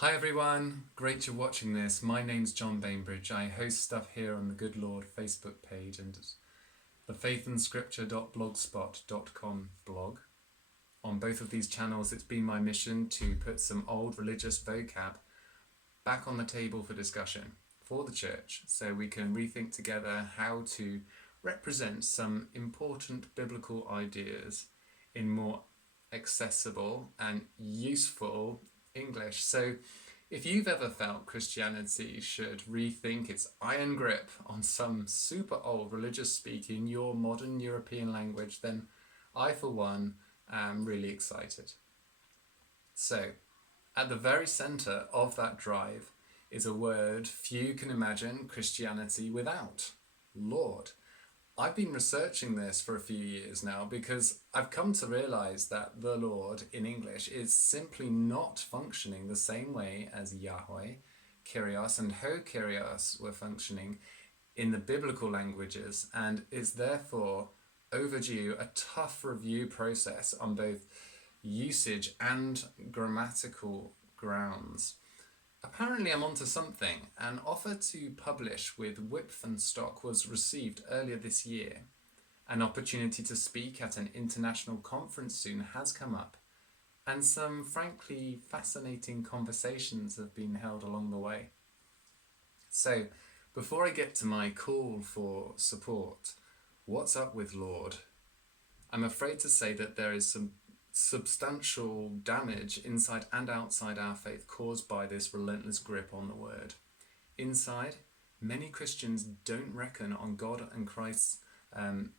Hi everyone, great you're watching this. My name's John Bainbridge. I host stuff here on the Good Lord Facebook page and the faithandscripture.blogspot.com blog. On both of these channels, it's been my mission to put some old religious vocab back on the table for discussion for the church so we can rethink together how to represent some important biblical ideas in more accessible and useful English. So if you've ever felt Christianity should rethink its iron grip on some super old religious speak in your modern European language, then I, for one, am really excited. So, at the very centre of that drive is a word few can imagine Christianity without: Lord. I've been researching this for a few years now because I've come to realise that the Lord in English is simply not functioning the same way as Yahweh, Kyrios, and Ho Kyrios were functioning in the biblical languages, and is therefore overdue a tough review process on both usage and grammatical grounds. Apparently I'm onto something. An offer to publish with Whitfunstock was received earlier this year. An opportunity to speak at an international conference soon has come up, and some frankly fascinating conversations have been held along the way. So, before I get to my call for support, what's up with Lord? I'm afraid to say that there is some substantial damage inside and outside our faith caused by this relentless grip on the word. Inside, many Christians don't reckon on God and Christ's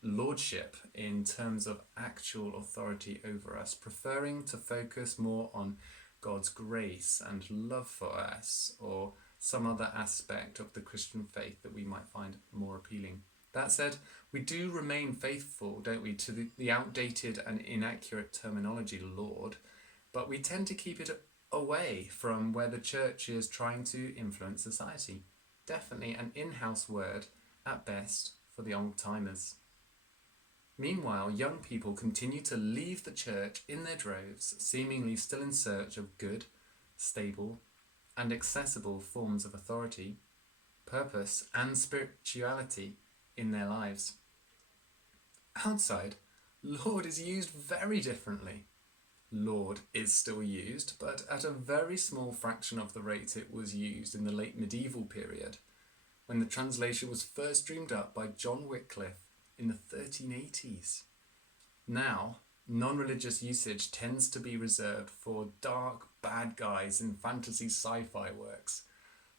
lordship in terms of actual authority over us, preferring to focus more on God's grace and love for us, or some other aspect of the Christian faith that we might find more appealing. That said, we do remain faithful, don't we, to the outdated and inaccurate terminology Lord, but we tend to keep it away from where the church is trying to influence society. Definitely an in-house word, at best, for the old-timers. Meanwhile, young people continue to leave the church in their droves, seemingly still in search of good, stable, and accessible forms of authority, purpose, and spirituality in their lives. Outside, Lord is used very differently. Lord is still used, but at a very small fraction of the rate it was used in the late medieval period, when the translation was first dreamed up by John Wycliffe in the 1380s. Now, non-religious usage tends to be reserved for dark bad guys in fantasy sci-fi works,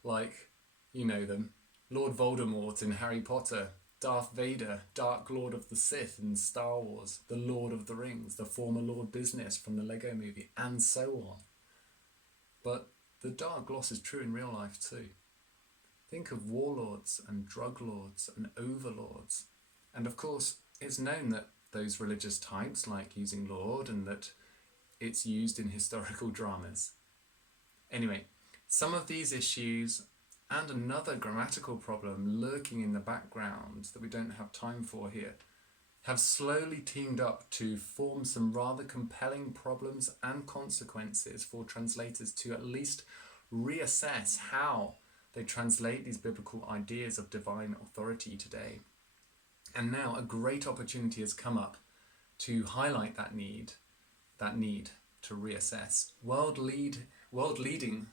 like, you know them, Lord Voldemort in Harry Potter, Darth Vader, Dark Lord of the Sith in Star Wars, the Lord of the Rings, the former Lord Business from the Lego movie, and so on. But the dark gloss is true in real life too. Think of warlords and drug lords and overlords. And of course, it's known that those religious types like using Lord and that it's used in historical dramas. Anyway, some of these issues and another grammatical problem lurking in the background that we don't have time for here have slowly teamed up to form some rather compelling problems and consequences for translators to at least reassess how they translate these biblical ideas of divine authority today. And now a great opportunity has come up to highlight that need to reassess. World-leading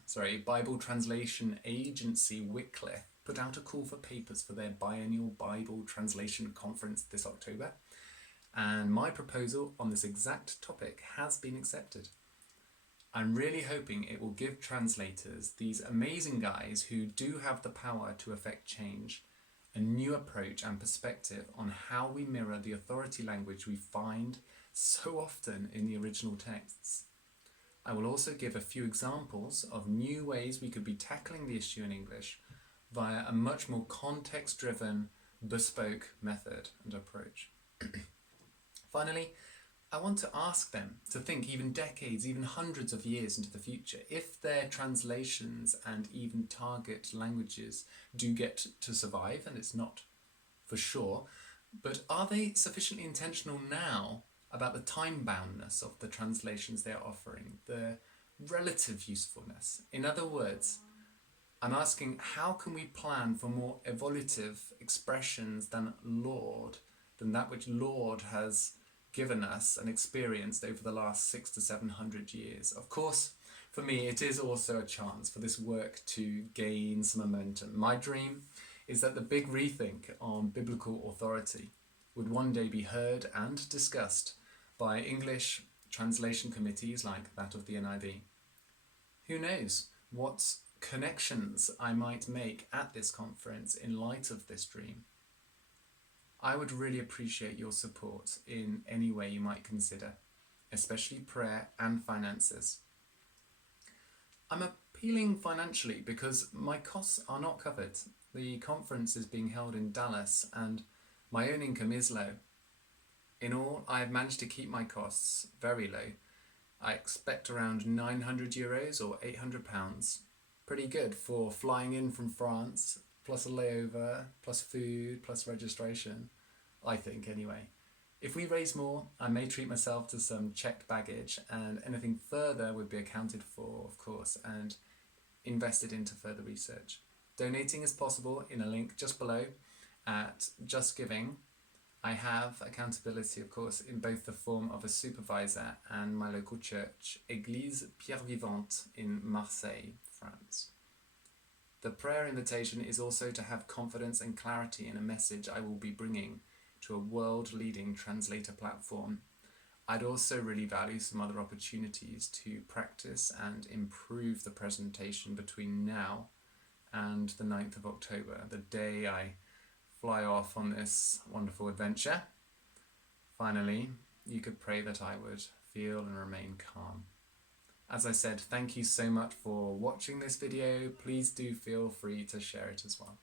Bible translation agency Wycliffe put out a call for papers for their biennial Bible translation conference this October, and my proposal on this exact topic has been accepted. I'm really hoping it will give translators, these amazing guys who do have the power to affect change, a new approach and perspective on how we mirror the authority language we find so often in the original texts. I will also give a few examples of new ways we could be tackling the issue in English via a much more context-driven, bespoke method and approach. Finally, I want to ask them to think even decades, even hundreds of years into the future, if their translations and even target languages do get to survive, and it's not for sure, but are they sufficiently intentional now about the time boundness of the translations they are offering, the relative usefulness. In other words, I'm asking, how can we plan for more evolutive expressions than Lord, than that which Lord has given us and experienced over the last 600 to 700 years? Of course, for me, it is also a chance for this work to gain some momentum. My dream is that the big rethink on biblical authority would one day be heard and discussed by English translation committees like that of the NIV. Who knows what connections I might make at this conference in light of this dream? I would really appreciate your support in any way you might consider, especially prayer and finances. I'm appealing financially because my costs are not covered. The conference is being held in Dallas and my own income is low. In all, I have managed to keep my costs very low. I expect around €900 or £800. Pretty good for flying in from France, plus a layover, plus food, plus registration. I think, anyway. If we raise more, I may treat myself to some checked baggage, and anything further would be accounted for, of course, and invested into further research. Donating is possible in a link just below at Just Giving. I have accountability, of course, in both the form of a supervisor and my local church, Église Pierre Vivante in Marseille, France. The prayer invitation is also to have confidence and clarity in a message I will be bringing to a world-leading translator platform. I'd also really value some other opportunities to practice and improve the presentation between now and the 9th of October, the day I fly off on this wonderful adventure. Finally, you could pray that I would feel and remain calm. As I said, thank you so much for watching this video. Please do feel free to share it as well.